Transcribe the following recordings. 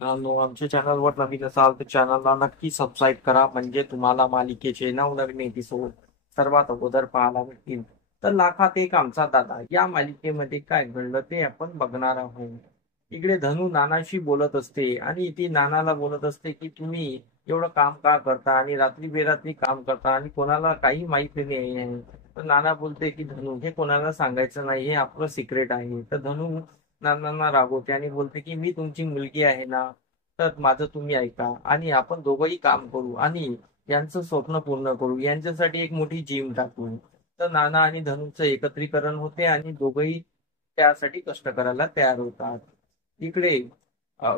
आमच्या चॅनलवर नवीन असाल तर चॅनलला नक्की सबस्क्राईब करा, म्हणजे तुम्हाला मालिकेचे नवनवीन एपिसोड सर्वात अगोदर पाहायला मिळतील. तर लाखात एक आमचा दादा या मालिकेमध्ये काय घडलं ते आपण बघणार आहोत. इकडे धनू नानाशी बोलत असते आणि ती नानाला बोलत असते की तुम्ही एवढं काम का करता आणि रात्री बेरात्री काम करता आणि कोणाला काही माहिती नाही आहे. तर नाना बोलते की धनू हे कोणाला सांगायचं नाही, हे आपलं सिक्रेट आहे. तर धनू नानांना रागवते आणि बोलते की मी तुमची मुलगी आहे ना, तर माझं तुम्ही ऐका आणि आपण दोघंही काम करू आणि यांचं स्वप्न पूर्ण करू, यांच्यासाठी एक मोठी जिम टाकू. तर नाना आणि धनुचं एकत्रीकरण होते आणि दोघंही त्यासाठी कष्ट करायला तयार होतात. इकडे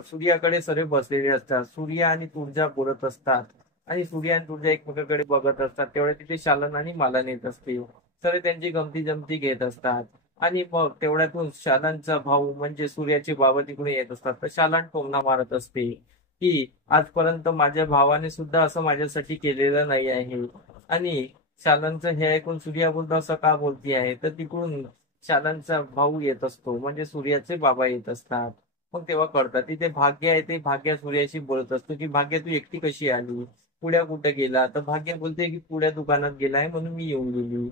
सूर्याकडे सगळे बसलेले असतात. सूर्य आणि तुळजा बोलत असतात आणि सूर्य आणि तुळजा एकमेकांकडे बघत असतात. तेवढ्या तिथे शालन आणि मालन येत असते. सगळे त्यांची गमती जमती घेत असतात. आणि मग तेवढ्यातून शालांचा भाऊ म्हणजे सूर्याचे बाबा तिकडून येत असतात. तर शालान टोमणा मारत असते की आजपर्यंत माझ्या भावाने सुद्धा असं माझ्यासाठी केलेलं नाही आहे. आणि शालांचं हे ऐकून सूर्या बोलतो असं का बोलती आहे. तर तिकडून शालांचा भाऊ येत असतो, म्हणजे सूर्याचे बाबा येत असतात. मग तेव्हा कळतात तिथे भाग्य आहे. ते भाग्य सूर्याशी बोलत असतो की भाग्य तू एकटी कशी आली, पुढ्या कुठे गेला. तर भाग्य बोलते की पुढ्या दुकानात गेलाय म्हणून मी येऊन गेली.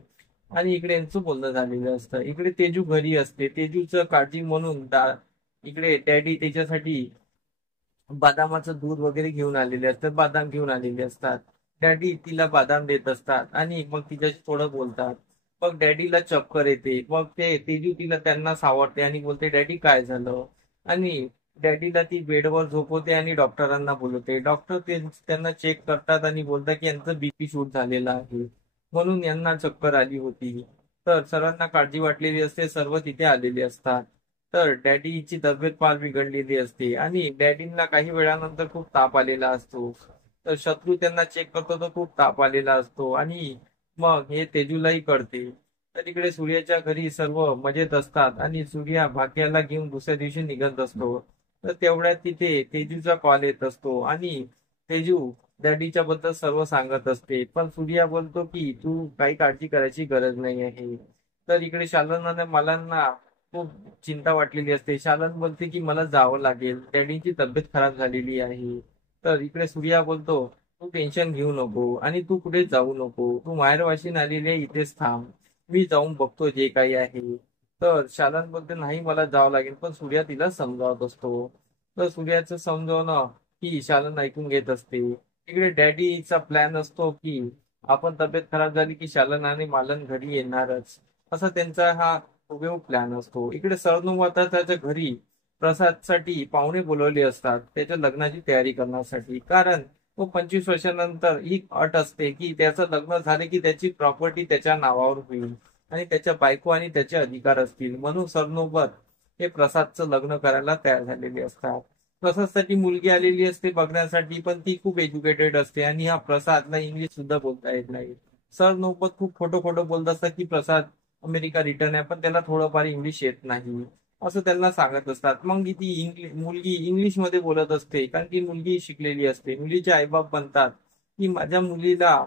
आणि इकडे यांचं बोलणं झालेलं असतं. इकडे तेजू घरी असते. तेजूचं काळजी म्हणून इकडे डॅडी त्याच्यासाठी बदामाचं दूध वगैरे घेऊन आलेले असतात, बदाम घेऊन आलेले असतात. डॅडी तिला बदाम देत असतात आणि मग तिच्याशी थोडं बोलतात. मग डॅडीला चक्कर येते. मग ते तेजू तिला त्यांना सावरते आणि बोलते डॅडी काय झालं. आणि डॅडीला ती बेडवर झोपवते आणि डॉक्टरांना बोलवते. डॉक्टर त्यांना चेक करतात आणि बोलतात की यांचं बीपी शूट झालेलं आहे, म्हणून यांना चक्कर आली होती. तर सर्वांना काळजी वाटलेली असते, सर्व तिथे आलेले असतात. तर डॅडीची तब्येत फार बिघडलेली असते आणि डॅडींना काही वेळानंतर खूप ताप आलेला असतो. तर शत्रू त्यांना चेक करतो तर खूप ताप आलेला असतो आणि मग हे तेजूलाही कळते. तर इकडे सूर्याच्या घरी सर्व मजेत असतात आणि सूर्या भाग्याला घेऊन दुसऱ्या दिवशी निघत असतो. तर तेवढ्यात तिथे तेजूचा कॉल येत असतो आणि तेजू डॅडीच्या बद्दल सर्व सांगत असते. पण सूर्या बोलतो की तू काही काळजी करायची गरज नाही आहे. तर इकडे शालन मला खूप चिंता वाटलेली असते. शालन बोलते की मला जावं लागेल, डॅडीची तब्येत खराब झालेली आहे. तर इकडे सूर्या बोलतो तू टेन्शन घेऊ नको आणि तू कुठे जाऊ नको, तू माहेरवाशीन आलेली आहे, इथेच थांब, मी जाऊन बघतो जे काही आहे. तर शालन बोलते नाही मला जावं लागेल. पण सूर्या तिला समजावत असतो. तर सूर्याचं समजावणं की शालन ऐकून घेत असते. इकडे डॅडीचा प्लॅन असतो की आपण तब्येत खराब झाली की शालन आणि मालन घरी येणारच, असा त्यांचा हा हुबेहूब प्लॅन असतो. इकडे सरनू आता त्याच्या घरी प्रसादसाठी पाहुणे बोलवले असतात, त्याच्या लग्नाची तयारी करण्यासाठी. कारण तो 25 वर्षानंतर ही अट असते की त्याचं लग्न झाले की त्याची प्रॉपर्टी त्याच्या नावावर होईल आणि त्याच्या बायको आणि त्याचे अधिकार असतील. म्हणून सरनोबत हे प्रसादचं लग्न करायला तयार झालेले असतात. प्रसादसाठी मुलगी आलेली असते बघण्यासाठी, पण ती खूप एज्युकेटेड असते आणि हा प्रसादला इंग्लिश सुद्धा बोलता येत नाही. सरनोबत खूप खोटं खोटं बोलत असतात की प्रसाद अमेरिका रिटर्न आहे, पण त्याला थोडंफार इंग्लिश येत नाही असं त्यांना सांगत असतात. मग ती मुलगी इंग्लिशमध्ये बोलत असते, कारण की मुलगी शिकलेली असते. मुलीचे आईबाप म्हणतात की माझ्या मुलीला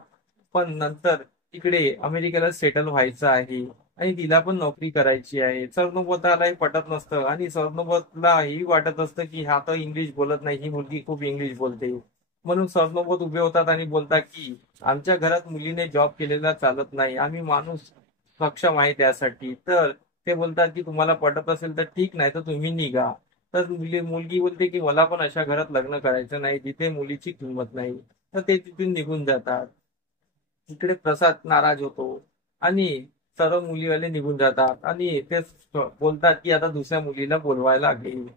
पण नंतर तिकडे अमेरिकेला सेटल व्हायचं आहे आणि तिला पण नोकरी करायची आहे. सरनोबतला हे पटत नसतं आणि सरनोबतला ही वाटत असतं की हा तर इंग्लिश बोलत नाही, ही मुलगी खूप इंग्लिश बोलते. म्हणून सरनोबत उभे होतात आणि बोलतात की आमच्या घरात मुलीने जॉब केलेला चालत नाही, आम्ही माणूस सक्षम आहे त्यासाठी. तर ते बोलतात की तुम्हाला पटत असेल तर ठीक, नाही तर तुम्ही निघा. तर मुलगी बोलते की मला पण अशा घरात लग्न करायचं नाही जिथे मुलीची किंमत नाही. तर ते तिथून निघून जातात. इकडे प्रसाद नाराज होतो आणि सर्व मुलीवाले निघून जातात आणि ते बोलतात की आता दुसऱ्या मुलीला बोलवायला लागेल.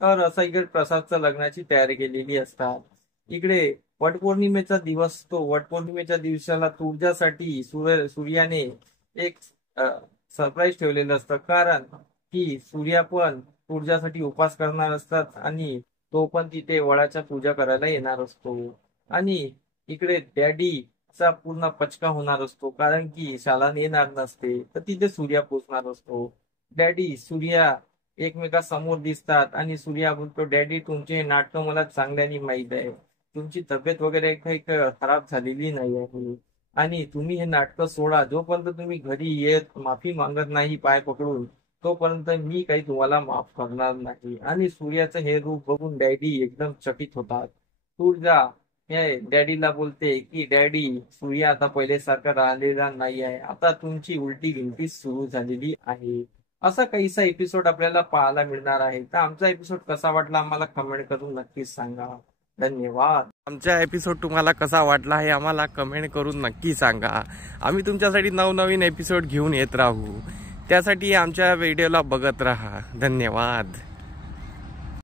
तर असं इकडे प्रसादच्या लग्नाची तयारी केलेली असतात. इकडे वटपौर्णिमेचा दिवस असतो. वटपौर्णिमेच्या दिवसाला तुळजासाठी सूर्याने एक सरप्राईज ठेवलेलं असतं, कारण की सूर्या पण तुळजासाठी उपास करणार असतात आणि तो पण तिथे वडाच्या पूजा करायला येणार असतो. आणि इकडे डॅडीचा पूर्ण पचका होणार असतो, कारण की शालान येणार नसते. तर तिथे सूर्या पोचणार असतो. डॅडी सूर्या एकमेकांसमोर दिसतात आणि सूर्या बोलतो डॅडी तुमचे नाटक मला चांगल्याने माहीत आहे, तुमची तब्येत वगैरे काही खराब झालेली नाही आहे आणि तुम्ही हे नाटकं सोडा. जोपर्यंत तुम्ही घरी येत माफी मागत नाही पाय पकडून, तोपर्यंत मी काही तुम्हाला माफ करणार नाही. आणि सूर्याचं हे रूप बघून डॅडी एकदम चकित होतात. तुळजा हे डॅडीला बोलते की डॅडी, सूर्य आता पहिल्यासारखा राहिलेला नाही आहे, आता तुमची उलटी गिनती सुरू झालेली आहे. असा काहीसा एपिसोड आपल्याला पाहायला मिळणार आहे. तर आमचा एपिसोड कसा वाटला आम्हाला कमेंट करून नक्कीच सांगा. धन्यवाद. आमचा एपिसोड तुम्हाला कसा वाटला हे आम्हाला कमेंट करून नक्की सांगा. आम्ही तुमच्यासाठी नवनवीन एपिसोड घेऊन येत राहू. त्यासाठी आमच्या व्हिडिओला बघत राहा. धन्यवाद.